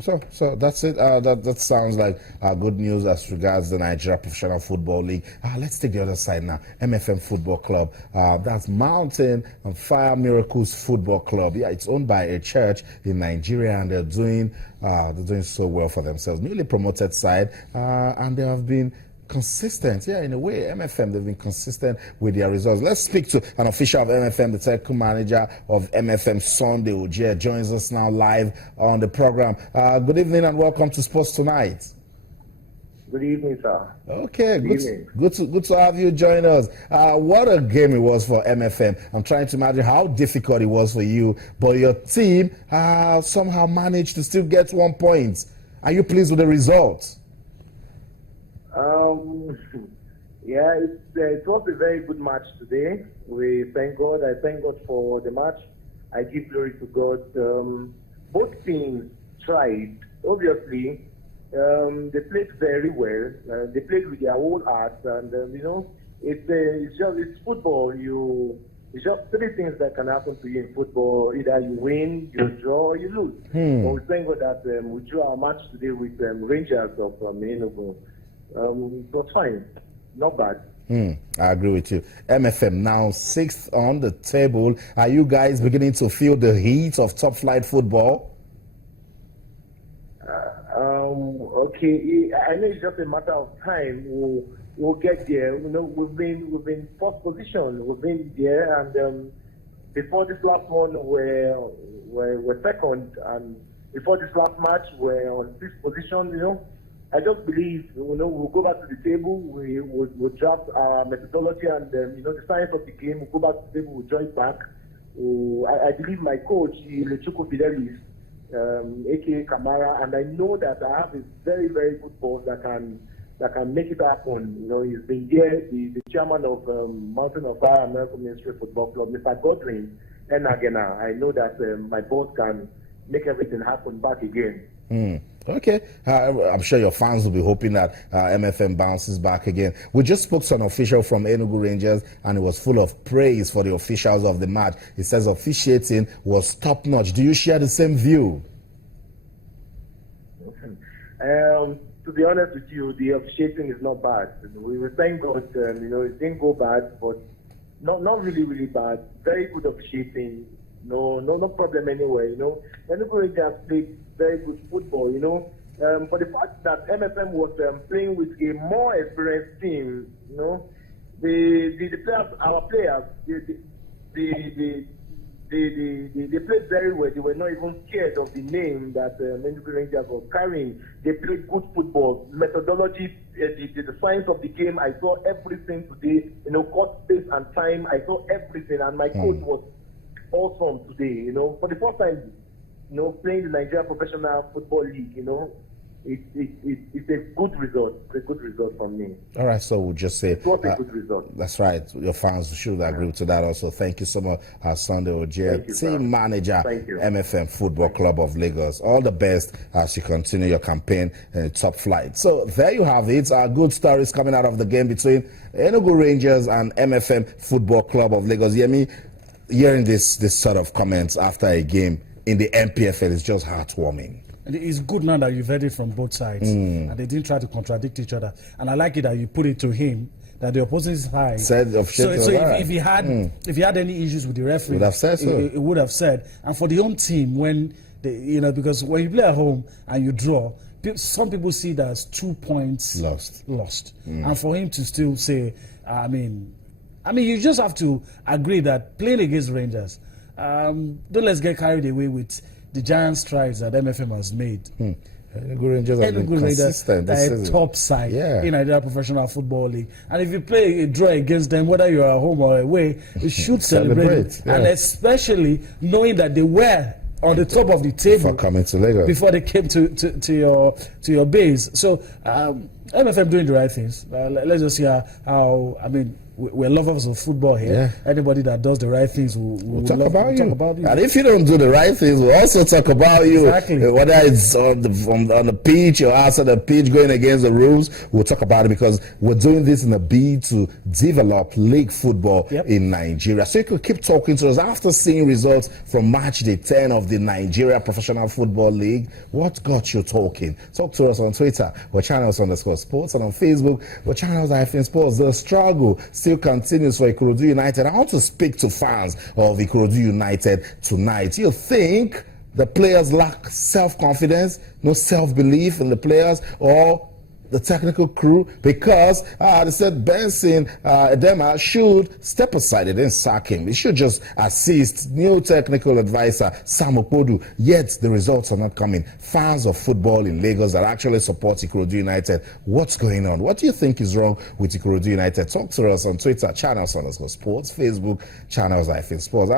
So that's it. That sounds like good news as regards the Nigeria Professional Football League. Let's take the other side now. MFM Football Club. That's Mountain and Fire Miracles Football Club. Yeah, it's owned by a church in Nigeria, and they're doing so well for themselves. Newly promoted side, and they have been consistent. Yeah, in a way, MFM, they've been consistent with their results. Let's speak to an official of MFM, the technical manager of MFM, Sunday Ogier, joins us now live on the program. Good evening and welcome to Sports Tonight. Good evening, sir. Okay, good to have you join us. What a game it was for MFM. I'm trying to imagine how difficult it was for you, but your team somehow managed to still get 1 point. Are you pleased with the results? Yeah, it was a very good match today. We thank God. I thank God for the match. I give glory to God. Both teams tried. Obviously, they played very well. They played with their whole heart, and it's football. It's just three things that can happen to you in football: either you win, you draw, or you lose. But we thank God that we drew our match today with Rangers of Enugu. It was fine, not bad. I agree with you. MFM now 6th on the table. Are you guys beginning to feel the heat of top flight football? Okay, I know it's just a matter of time. We'll get there. You know, we've been first position. We've been there, and before this last one, we're second, and before this last match, we're on 6th position. You know. I just believe, we'll go back to the table, we'll draft our methodology and, the science of the game, we'll go back to the table, we'll join back. I believe my coach, Lechuko Fidelis, a.k.a. Kamara, and I know that I have a very, very good boss that can make it happen. You know, he's been here, the chairman of Mountain of Fire American Ministry Football Club, Mr. Godwin Enagena. I know that my boss can make everything happen back again. Okay, I'm sure your fans will be hoping that MFM bounces back again. We just spoke to an official from Enugu Rangers, and it was full of praise for the officials of the match. He says officiating was top-notch. Do you share the same view? To be honest with you, the officiating is not bad. We were thank God, it didn't go bad, but not really, really bad. Very good officiating. No problem anywhere. Enugu Rangers played very good football. For the fact that MFM was playing with a more experienced team, the players, our players, they played very well. They were not even scared of the name that Enugu Rangers was carrying. They played good football. Methodology, the science of the game. I saw everything today. Court space and time. I saw everything, and my coach was awesome today. For the first time, playing the Nigeria Professional Football League, it's a good result. It's a good result for me. All right, so we'll just say it was a good result. That's right. Your fans should agree to that also. Thank you so much, Sunday Ogier, team manager, MFM Football Club of Lagos. All the best as you continue your campaign in top flight. So there you have it. Good stories coming out of the game between Enugu Rangers and MFM Football Club of Lagos. Yemi, hearing this sort of comments after a game in the MPFL is just heartwarming. And it's good now that you've heard it from both sides, and they didn't try to contradict each other. And I like it that you put it to him that the opposing side said if he had any issues with the referee, would have said so. It would have said. And for the home team, when they, because when you play at home and you draw, some people see that as 2 points lost. And for him to still say, I mean, you just have to agree that playing against Rangers, don't let's get carried away with the giant strides that MFM has made. Enugu Rangers have been consistent. They're a top side in Nigeria Professional Football League. And if you play a draw against them, whether you're at home or away, you should celebrate it. And especially knowing that they were on the top of the table before coming to Lagos, before they came to your base. So MFM doing the right things. Let's just see how we're lovers of football here. Yeah. Anybody that does the right things will talk about you. you. And if you don't do the right things, we'll also talk about you. Exactly. Whether it's on the pitch or outside the pitch, going against the rules, we'll talk about it because we're doing this in a bid to develop league football in Nigeria. So you could keep talking to us after seeing results from match day 10 of the Nigeria Professional Football League. What got you talking? Talk to us on Twitter. We're channels_sports, and on Facebook, we're channels-sports. The struggle still continues for Ikorodu United. I want to speak to fans of Ikorodu United tonight. You think the players lack self-confidence, no self-belief in the players, or the technical crew? Because they said Benson Edema should step aside. They didn't sack him. He should just assist new technical advisor Sam Okpodu. Yet the results are not coming. Fans of football in Lagos that actually support Ikorodu United, what's going on? What do you think is wrong with Ikorodu United? Talk to us on Twitter, channels_sports, Facebook, channels-sports.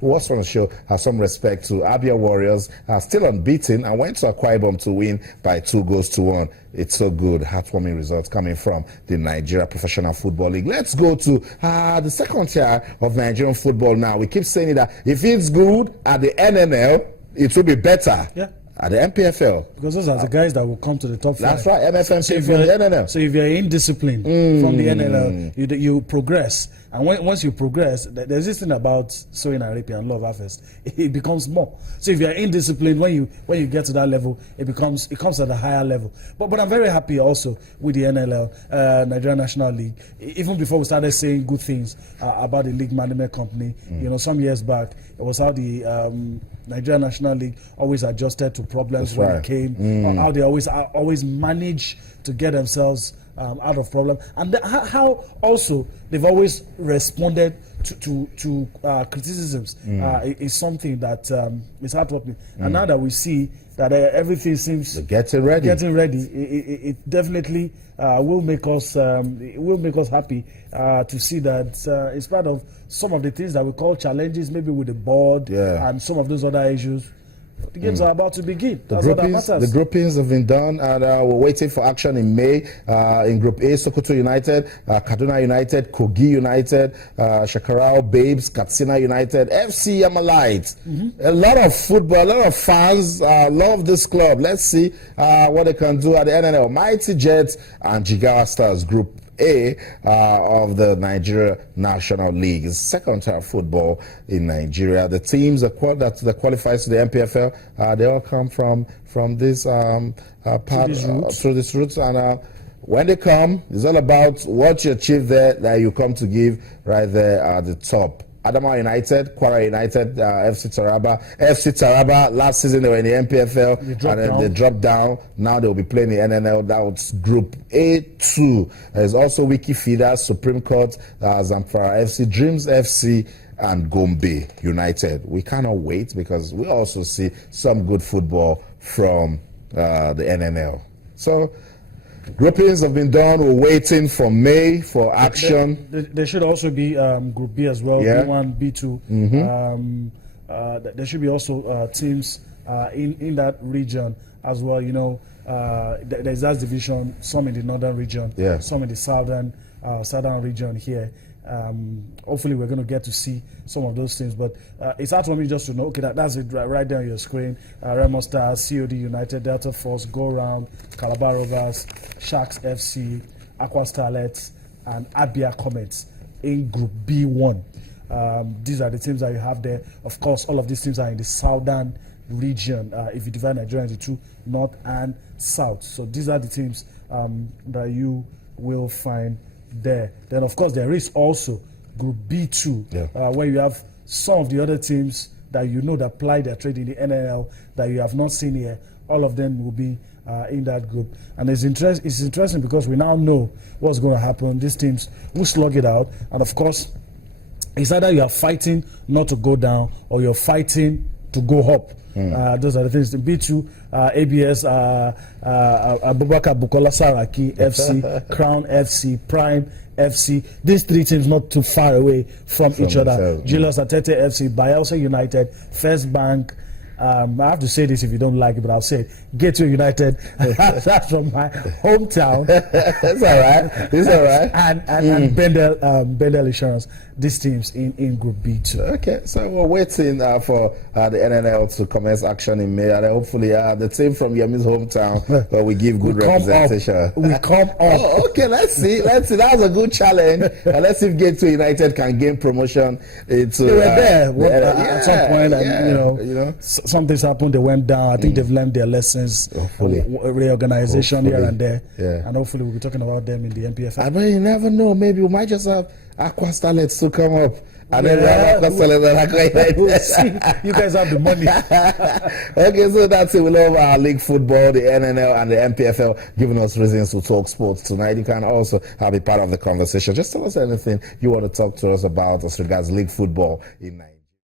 We also want to show some respect to Abia Warriors, still unbeaten, and went to Akwa Ibom to win by 2-1. It's so good. Heartwarming results coming from the Nigeria Professional Football League. Let's go to the second tier of Nigerian football now. We keep saying that if it's good at the NNL, it will be better. Yeah. At the MPFL. Because those are the guys that will come to the top 5. That's right, MFMC from the NNL. So if you're indisciplined from the NNL, you progress. And once you progress, there's this thing about sowing and reaping and love harvest. It becomes more. So if you're indisciplined, when you get to that level, it comes at a higher level. But I'm very happy also with the NLL, Nigerian National League. Even before we started saying good things about the league management company, some years back, it was how the Nigerian National League always adjusted to problems when it came, or how they always manage to get themselves out of problem, and how also they've always responded to criticisms is something that is heartwarming. And now that we see that everything seems getting ready, it definitely will make us happy to see that in spite of some of the things that we call challenges, maybe with the board and some of those other issues, the games are about to begin. That's what that matters. The groupings have been done, and we're waiting for action in May. In Group A, Sokoto United, Kaduna United, Kogi United, Shekarau Babes, Katsina United, FC Yamalite. A lot of football, a lot of fans love this club. Let's see what they can do at the NNL. Mighty Jets and Jigawa Stars, Group A of the Nigeria National League. It's second tier football in Nigeria. The teams that qualifies to the MPFL, they all come from this through these routes, and when they come, it's all about what you achieve there that you come to give right there at the top. Adamawa United, Kwara United, FC Taraba. Last season they were in the MPFL and then they dropped down. Now they'll be playing the NNL. That was Group A2. There's also Wiki Feeders, Supreme Court, Zamfara FC, Dreams FC, and Gombe United. We cannot wait because we also see some good football from the NNL. So groupings have been done. We're waiting for May for action. There should also be Group B as well, B1, B2. There should be also teams in that region as well. There's that division, some in the northern region, some in the southern region here. Hopefully we're going to get to see some of those things, but it's hard for me just to know, okay, that's it right there on your screen. Remo Stars, COD United, Delta Force, Go Round, Calabar Rovers, Sharks FC, Aqua Starlets, and Abia Comets in Group B1. These are the teams that you have there. Of course, all of these teams are in the southern region, if you divide Nigeria into two, north and south. So these are the teams that you will find there. Then of course there is also Group B2, where you have some of the other teams that that ply their trade in the NNL that you have not seen here. All of them will be in that group, and it's interesting because we now know what's going to happen. These teams will slug it out, and of course it's either you are fighting not to go down or you're fighting to go up. Those are the things. The B2, ABS, Abubakar Bukola Saraki FC, Crown FC, Prime FC. These three teams not too far away from each other. Julius Atete FC, Bayelsa United, First Bank, I have to say this if you don't like it, but I'll say it. Gateway United. That's from my hometown. It's all right. It's all right. And Bendel Insurance. These teams in Group B too. Okay, so we're waiting for the NNL to commence action in May, and hopefully the team from Yemi's hometown we give good representation. We come up. Oh, okay, let's see. Let's see. That was a good challenge. Let's see if Gateway United can gain promotion into. They were there at some point, and you know, something's happened. They went down. I think they've learned their lessons. Hopefully. Reorganization here and there. Yeah. And hopefully we'll be talking about them in the NPFL. I mean, you never know. Maybe we might just have Aqua Starlets to come up. And then we have Aqua Starlets. We'll see. You guys have the money. Okay, so that's it. We love our league football, the NNL and the MPFL, giving us reasons to talk sports tonight. You can also be part of the conversation. Just tell us anything you want to talk to us about as regards league football in Nigeria.